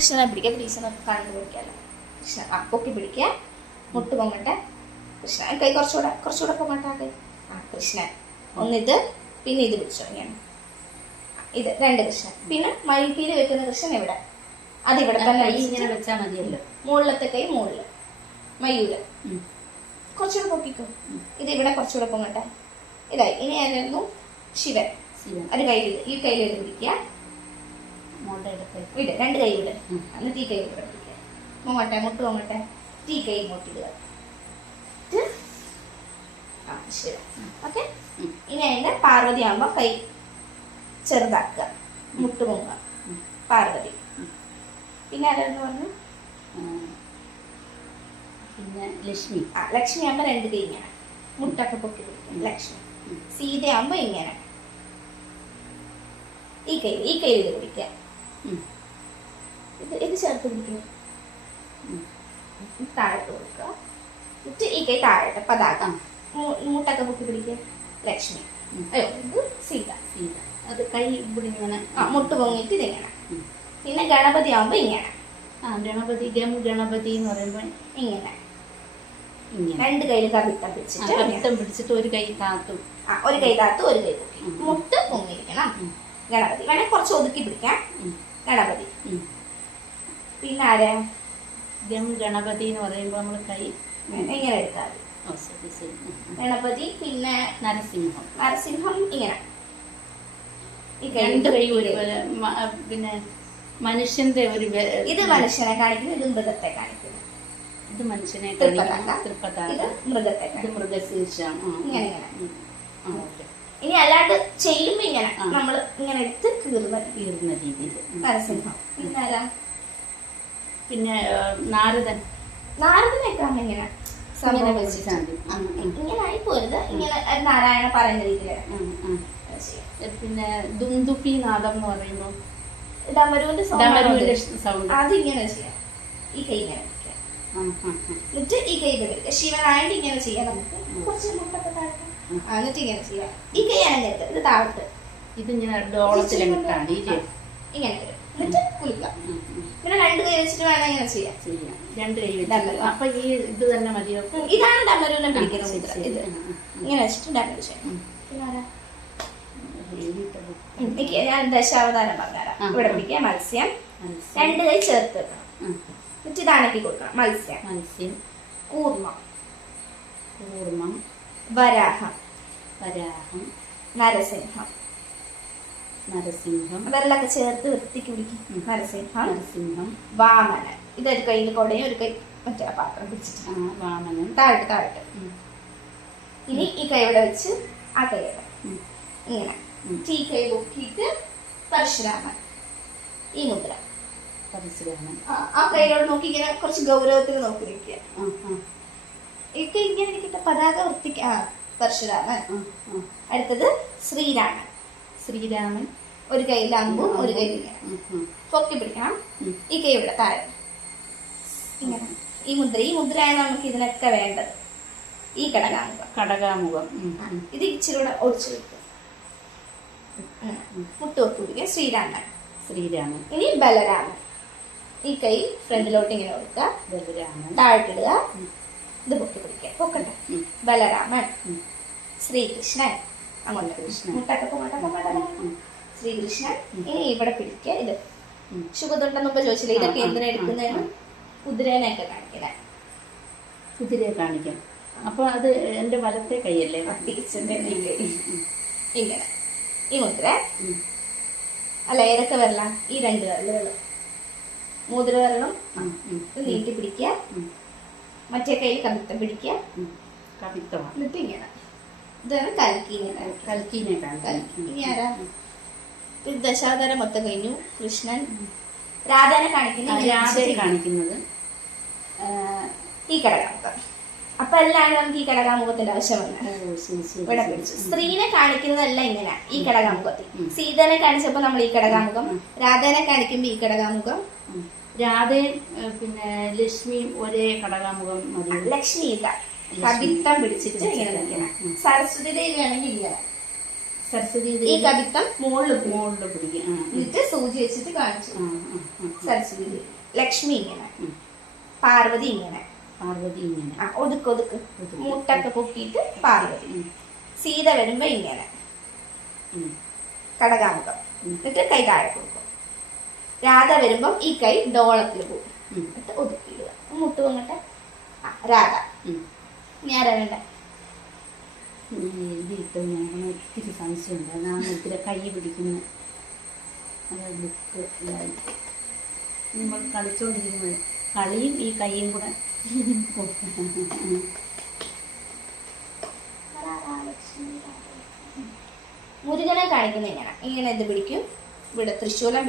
കൃഷ്ണനെ പിടിക്കുക, ഗ്രീസനൊക്കെ കണ്ടു പിടിക്കാമല്ലോ. കൃഷ്ണൻ പൊക്കി പിടിക്കുക, മുട്ട് പൊങ്ങട്ടെ. കൃഷ്ണൻ കൈ കുറച്ചുകൂടെ പൊങ്ങട്ടെ. കൈ കൃഷ്ണൻ ഒന്നിത്, പിന്നെ ഇത് പിടിച്ചോ ഇങ്ങനെ. ഇത് 2 കൃഷ്ണൻ. പിന്നെ മയിൽപ്പീലി വെക്കുന്ന കൃഷ്ണൻ ഇവിടെ, അതിവിടെ തന്നെ ഇങ്ങനെ വെച്ചാൽ മതിയല്ലോ. മുകളിലത്തെ കൈ മുകളില്, മയൂര് കുറച്ചുകൂടെ പൊക്കിക്കോ. ഇത് ഇവിടെ കുറച്ചുകൂടെ പൊങ്ങട്ടെ. ഇതായി. ഇനി ആയിരുന്നു ശിവൻ. ഒരു കയ്യിൽ, ഈ കയ്യിൽ പിടിക്കുക, വിട്, 2 കൈ വിട്. എന്നിട്ട് ഈ കൈ ഇവിടെ പിടിക്കുക, പൊങ്ങട്ടെ, മുട്ട് പൊങ്ങട്ടെ. ഈ കൈ ഇങ്ങോട്ടിടുക. ശരി, ഓക്കെ. ഇനി അതിന്റെ പാർവതി ആകുമ്പോ കൈ ചെറുതാക്കുക, മുട്ട് പൊങ്ങുക, പാർവതി. പിന്നെ ആരാന്ന് പറഞ്ഞു? പിന്നെ ലക്ഷ്മി. ലക്ഷ്മി ആകുമ്പോ 2 കൈ ഇങ്ങനെ മുട്ടൊക്കെ പൊക്കി പിടിക്കും ലക്ഷ്മി. സീത ആകുമ്പോ ഇങ്ങനെ ഈ കയ്യിൽ ഇത് പിടിക്കുക, ഇത് ചേർത്ത് പിടിക്കുക, താഴോട്ട് കൊടുക്കുക. എന്നിട്ട് ഈ കൈ താഴോട്ട് പതാക, മുട്ടൊക്കെ പൊക്കി പിടിക്കുക ലക്ഷ്മി. അയ്യോ, ഇത് സീത. അത് കൈ ഇവിടെ ഇങ്ങനെ മുട്ട് പൊങ്ങിയിട്ട് ഇതിങ്ങനെ. പിന്നെ ഗണപതി ആവുമ്പോ ഇങ്ങനെ. ഗണപതി ഗണപതി എന്ന് പറയുമ്പോ ഇങ്ങനെ 2 കൈയിൽ കവിത്തം പിടിച്ചിട്ട് ഒരു കൈ താത്തും, ഒരു കൈ താത്തും ഒരു കൈ പൊക്കി, മുട്ട് പൊങ്ങിയിരിക്കണം. ഗണപതി വേണേ കുറച്ച് ഒതുക്കി പിടിക്കാം. ഗണപതി. പിന്നെ ആരാ? ഗണപതി എന്ന് പറയുമ്പോ നമ്മള് കൈ ഇങ്ങനെ എടുത്താൽ ഗണപതി. പിന്നെ നരസിംഹം ഇങ്ങനെ. ഈ 2 കൈ ഒരു. പിന്നെ മനുഷ്യന്റെ ഒരു, ഇത് മനുഷ്യനെ കാണിക്കുന്നു, ഇത് മൃഗത്തെ കാണിക്കുന്നു. ഇത് മനുഷ്യനെ തൃപ്പതാക, ഇത് മൃഗത്തെ, ഇത് മൃഗശീർഷം. ഇങ്ങനെ ഇങ്ങനെ. ഇനി അല്ലാണ്ട് ചെയ്യുമ്പോ ഇങ്ങനെ നമ്മൾ ഇങ്ങനെ എടുത്ത് കീറുന്ന രീതിയിൽ നരസിംഹം. പിന്നെ ആരാ? പിന്നെ നാരദനൊക്കെ ഇങ്ങനെ ഇങ്ങനെ ആയി പോരുത്. ഇങ്ങനെ നാരായണ പറയുന്ന രീതിയിലാണ്. പിന്നെ ദുന്ദുപ്പി നാദം എന്ന് പറയുമ്പോ ഡമരുവിന്റെ സൗണ്ട്, അതിങ്ങനെ ചെയ്യാം. ഈ കൈ ഇങ്ങനെ പിടിക്കാം, എന്നിട്ട് ഈ കൈ പിടിക്കുക. ശിവനായിട്ട് ഇങ്ങനെ ചെയ്യാം. നമുക്ക് കുറച്ച് മുട്ടൊക്കെ താഴ്ത്താം. എന്നിട്ട് ഇങ്ങനെ ചെയ്യാം. ഈ കൈ അനങ്ങരുത്, ഇത് താഴത്ത്. ഇതിങ്ങനെ ഡോളത്തിലിട്ടാണ് ഇങ്ങനെ വരും. എന്നിട്ട് കുളിക്കാം. പിന്നെ 2 കൈ വെച്ചിട്ട് വേണം ഇങ്ങനെ ചെയ്യാം. 2 കൈ വെച്ച്. അപ്പൊ ഈ ഇത് തന്നെ മതിയോ? ഇതാണ് ഡമരുവിനെ പിടിക്കുന്നത്. ഇത് ഇങ്ങനെ വെച്ചിട്ട് ഡമരു ചെയ്യാം. പിന്നെ ആരാ? ഞാൻ ദശാവതാരം പറഞ്ഞുതരാം. ഇവിടെ പിടിക്കുക, മത്സ്യം. 2 കൈ ചേർത്ത് വെക്കണം. എന്നിട്ട് ഇതാണക്കി കൊടുക്കണം. മത്സ്യം, കൂർമ്മം, വരാഹം, നരസിംഹം. വെള്ളമൊക്കെ ചേർത്ത് വൃത്തിക്ക് പിടിക്കും. നരസിംഹം, വാമനൻ. ഇതൊരു കയ്യിൽ കൊടയും ഒരു കൈ മറ്റേ പാത്രം പിടിച്ചിട്ട് വാമനൻ. താഴോട്ട്. ഇനി ഈ കൈ ഇവിടെ വെച്ച് ആ കൈയുടെ ഇങ്ങനെ ഈ കൈ പൊക്കിയിട്ട് പരശുരാമൻ. ഈ മുദ്ര പരശുരാമൻ. ആ കൈയോട് നോക്കി ഇങ്ങനെ കുറച്ച് ഗൗരവത്തിൽ നോക്കി നിൽക്കുക. ഈ കൈ ഇങ്ങനെ ഇരിക്കട്ടെ, പതാക വൃത്തിക്ക്. പരശുരാമൻ. അടുത്തത് ശ്രീരാമൻ. ഒരു കൈയിൽ അമ്പും ഒരു കൈയിൽ ഇങ്ങനെ പൊക്കി പിടിക്കണം. ഈ കൈ ഇവിടെ താഴെ ഇങ്ങനെ. ഈ മുദ്രയാണ് നമുക്ക് ഇതിനൊക്കെ വേണ്ടത്. ഈ കടകാമുഖം. ഇത് ഇച്ചിരി കൂടെ ഒടിച്ചു വെക്കും. മുട്ടുവെക്ക് പിടിക്കുക. ശ്രീരാമൻ. ഇനി ബലരാമൻ. ഈ കൈ ഫ്രണ്ടിലോട്ട് ഇങ്ങനെ കൊടുക്കുക, ബലരാമൻ. താഴ്ത്തിടുക, ഇത് പൊക്കി പിടിക്കുക. പൊക്കട്ടെ. ബലരാമൻ. ശ്രീകൃഷ്ണൻ. ശ്രീകൃഷ്ണൻ. ഇനി ഇവിടെ പിടിക്കുക. ഇത് ശുഭതുണ്ടെന്ന് മുമ്പ് ചോദിച്ചില്ല, ഇതൊക്കെ എന്തിനാ എടുക്കുന്നതെന്ന്? കുതിരേനെയൊക്കെ കാണിക്കണേ. കുതിരയെ കാണിക്കാം. അപ്പൊ അത് എന്റെ വലത്തെ കൈയല്ലേ? ഇങ്ങനെ ഈ മുദ്ര. അല്ല, ഏതൊക്കെ വരല? ഈ 2 വിരലുകളും മോതിര വിരലും നീട്ടി പിടിക്കുക. മറ്റേ കയ്യിൽ കവിത്തം പിടിക്കുക. എന്നിട്ട് ഇങ്ങനെ. ഇതാണ് കൽക്കീനെ കാണിക്കുക. ഇനി ആരാ? ദശാവതാരം മൊത്തം കഴിഞ്ഞു. കൃഷ്ണൻ. രാധേനെ കാണിക്കുന്നത് ഈ കടകാമുഖം. അപ്പൊ എല്ലാം നമുക്ക് ഈ കടകാമുഖത്തിന്റെ ആവശ്യമാണ്. ഇവിടെ പിടിച്ചു. സ്ത്രീനെ കാണിക്കുന്നതല്ല ഇങ്ങനെ ഈ കടകാമുഖത്തിൽ. സീതനെ കാണിച്ചപ്പോ നമ്മൾ ഈ കടകാമുഖം, രാധേനെ കാണിക്കുമ്പോ ഈ കടകാമുഖം. രാധയും പിന്നെ ലക്ഷ്മിയും ഒരേ കടകാമുഖം മതി. ലക്ഷ്മി ഇല്ല, കവിത്തം പിടിച്ചിട്ട് ഇങ്ങനെ നിൽക്കണം. സരസ്വതി ദേവി ആണെങ്കിൽ ഇങ്ങനെ സരസ്വതി ഈ കവിത്തം മുകളിൽ പോകും. മുകളിൽ പിടിക്കും. എന്നിട്ട് സൂചി വെച്ചിട്ട് കാണിച്ചു. സരസ്വതി ദേവി, ലക്ഷ്മി ഇങ്ങനെ, ഉം. പാർവതി ഇങ്ങനെ, പാർവതി ഇങ്ങനെ. ഒതുക്കൊതുക്ക് മുട്ടൊക്കെ പൊക്കിയിട്ട് പാർവതി. സീത വരുമ്പോ ഇങ്ങനെ കടകാമുഖം, എന്നിട്ട് കൈ താഴെ കൊടുക്കും. രാധ വരുമ്പം ഈ കൈ ഡോളത്തിൽ പോകും, എന്നിട്ട് ഒതുക്കിയിടുക. മുട്ട് വന്നിട്ട് രാധ. ഞാൻ വേണ്ട ഇതിട്ട് നോക്കണം. ഒത്തിരി സംശയമുണ്ട്. അതാണ് ഒത്തിരി കൈ പിടിക്കുന്ന ബുക്ക് ഇതായി നമ്മൾ കളിച്ചോണ്ടിരിക്കുന്നത്. കളിയും ഈ കൈയും കൂടെ മുരുകനെ കാണിക്കുന്ന ഇങ്ങനെ ഇത് പിടിക്കും, ഇവിടെ തൃശ്ശൂലം പിടിക്കും.